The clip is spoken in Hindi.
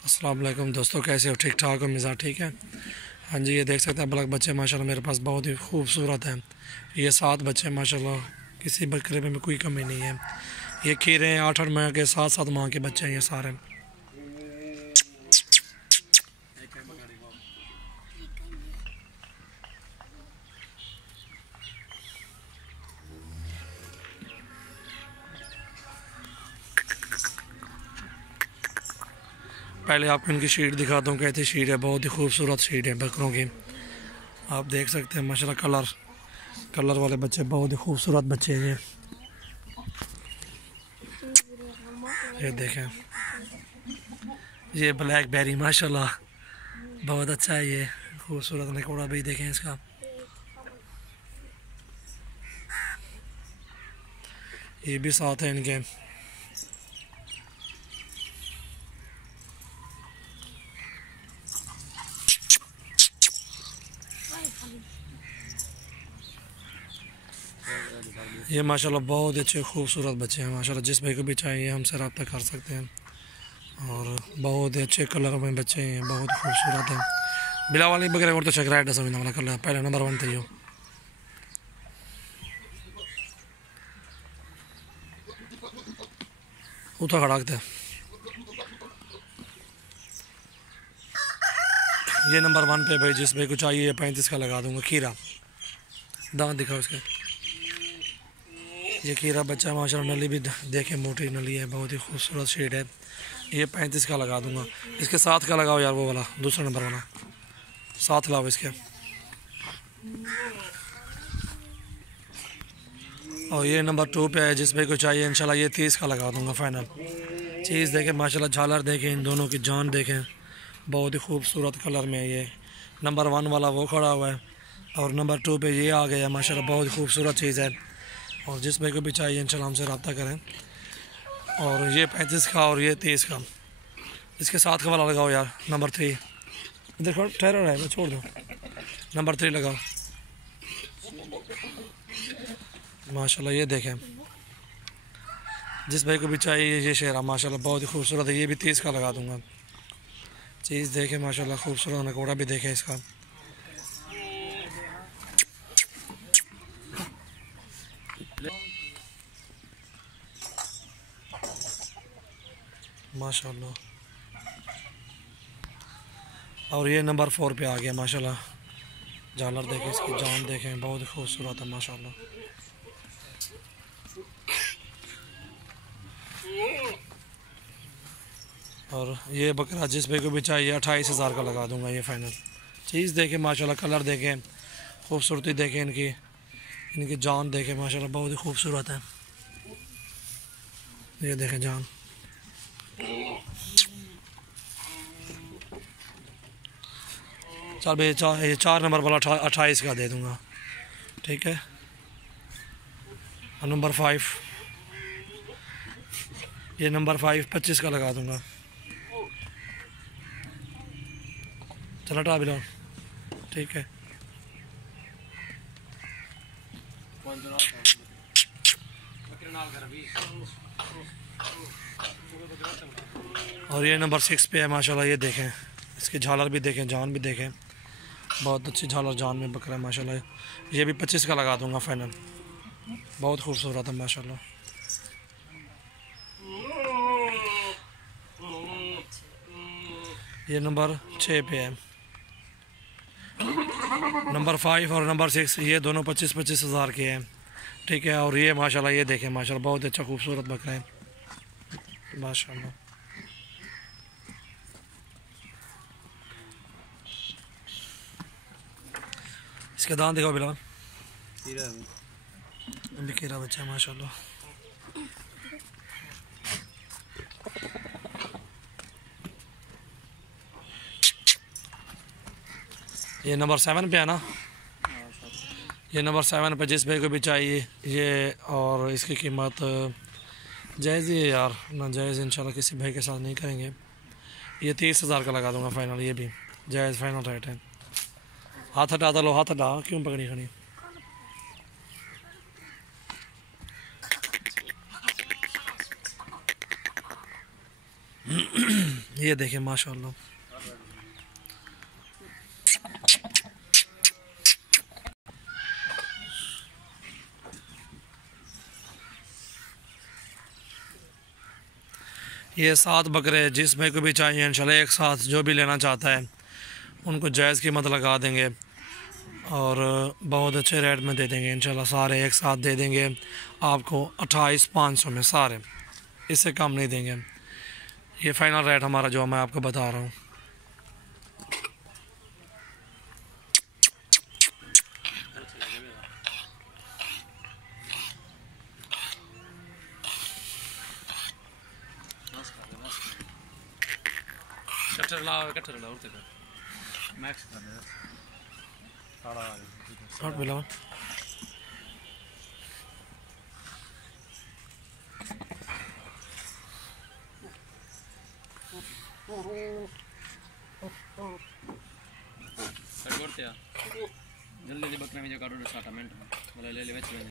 अस्सलाम वालेकुम दोस्तों, कैसे हो? ठीक ठाक हो? मिज़ाज ठीक है? हाँ जी, ये देख सकते हैं बलक बच्चे माशाल्लाह मेरे पास बहुत ही खूबसूरत हैं। ये 7 बच्चे माशाल्लाह, किसी बकरे में कोई कमी नहीं है। ये खीरे हैं 8-8 माह के, 7-7 माह के बच्चे हैं ये सारे। पहले आपको इनकी शीट दिखाता हूँ, कैसी शीट है। बहुत ही खूबसूरत शीट है बकरों की। आप देख सकते हैं माशाल्लाह, कलर कलर वाले बच्चे, बहुत ही खूबसूरत बच्चे हैं ये देखें। ये ब्लैक बेरी माशाल्लाह बहुत अच्छा है। ये खूबसूरत निकोड़ा भी देखें इसका। ये भी साथ है इनके। ये माशाल्लाह बहुत अच्छे खूबसूरत बच्चे हैं माशाल्लाह। जिस भाई को भी चाहिए हमसे रब्ता कर सकते हैं। और बहुत ही अच्छे कलर में बच्चे हैं, बहुत खूबसूरत हैं। बिला वाली बगैर और तो चेक राइट समझना वाला कलर पहले नंबर 1 थे। उठा खड़ाकते ये नंबर 1 पे भाई। जिस भाई को चाहिए 35 का लगा दूंगा। खीरा दांत दिखाओ इसके। ये खीरा बच्चा माशाल्लाह, नली भी देखे मोटी नली है, बहुत ही खूबसूरत शेड है। ये 35 का लगा दूंगा। इसके साथ का लगाओ यार, वो वाला दूसरा नंबर वाला साथ लाओ इसके। और ये नंबर 2 पे है। जिस भाई को चाहिए इंशाल्लाह ये 30 का लगा दूंगा फाइनल। चीज़ देखें माशाल्लाह, झालर देखें, इन दोनों की जान देखें, बहुत ही खूबसूरत कलर में। ये नंबर 1 वाला वो खड़ा हुआ है और नंबर 2 पे ये आ गया माशाल्लाह, बहुत ही खूबसूरत चीज़ है। और जिस भाई को भी चाहिए इंशाल्लाह हमसे रब्ता करें। और ये 35 का और ये 30 का। इसके साथ का वाला लगाओ यार, नंबर 3। इधर ठहरा रहा है, छोड़ दो। नंबर 3 लगाओ माशाल्लाह। ये देखें, जिस भाई को भी चाहिए ये शेरा माशाल्लाह बहुत ही खूबसूरत है। ये भी 30 का लगा दूंगा। चीज़ देखें माशाल्लाह, खूबसूरत नकोड़ा भी देखें इसका। माशाल्लाह। और ये नंबर 4 पे आ गया माशाल्लाह। झालर देखें, इसकी जान देखें, बहुत ही खूबसूरत है माशाल्लाह। और ये बकरा जिस भाई को भी चाहिए 28,000 का लगा दूंगा ये फाइनल। चीज़ देखें माशाल्लाह, कलर देखें, खूबसूरती देखें इनकी, इनकी जान देखें माशाल्लाह, बहुत ही खूबसूरत है। ये देखें जान। चल भाई, ये 4 नंबर वाला 28 का दे दूंगा, ठीक है। और नंबर 5, ये नंबर 5 25 का लगा दूंगा। चलो हटा बिलाल, ठीक है। और ये नंबर 6 पे है माशाल्लाह। ये देखें, इसकी झालर भी देखें, जान भी देखें, बहुत अच्छी झालर जान में बकरा है माशाल्लाह। ये भी 25 का लगा दूंगा फाइनल। बहुत खूबसूरत है माशाल्लाह। ये नंबर 6 पे है। नंबर 5 और नंबर 6 ये दोनों 25-25 हज़ार के हैं, ठीक है। और ये माशाल्लाह, ये देखें माशाल्लाह, बहुत अच्छा खूबसूरत बकरा है माशाल्लाह। इसके दांत दिखाओ बिलाल। खीरा बच्चा माशाल्लाह। ये नंबर 7 पे है ना। ये नंबर 7 पे जिस भाई को भी चाहिए ये। और इसकी कीमत जायज़ ही है यार, ना जायज़ इंशाल्लाह किसी भाई के साथ नहीं करेंगे। ये 30,000 का लगा दूंगा फाइनल। ये भी जायज़ फाइनल रेट है। हाथ हटा दो, हाथ हटा, क्यों पकड़ी खड़ी। ये देखें माशाल्लाह। ये 7 बकरे जिसमें को भी चाहिए इंशाल्लाह एक साथ जो भी लेना चाहता है उनको जायज़ कीमत लगा देंगे और बहुत अच्छे रेट में दे देंगे इंशाल्लाह। सारे एक साथ दे देंगे आपको 28,500 में सारे, इससे कम नहीं देंगे। ये फ़ाइनल रेट हमारा जो मैं आपको बता रहा हूँ। जल्दी बकरा में जो काटो 60 मिनट ले ले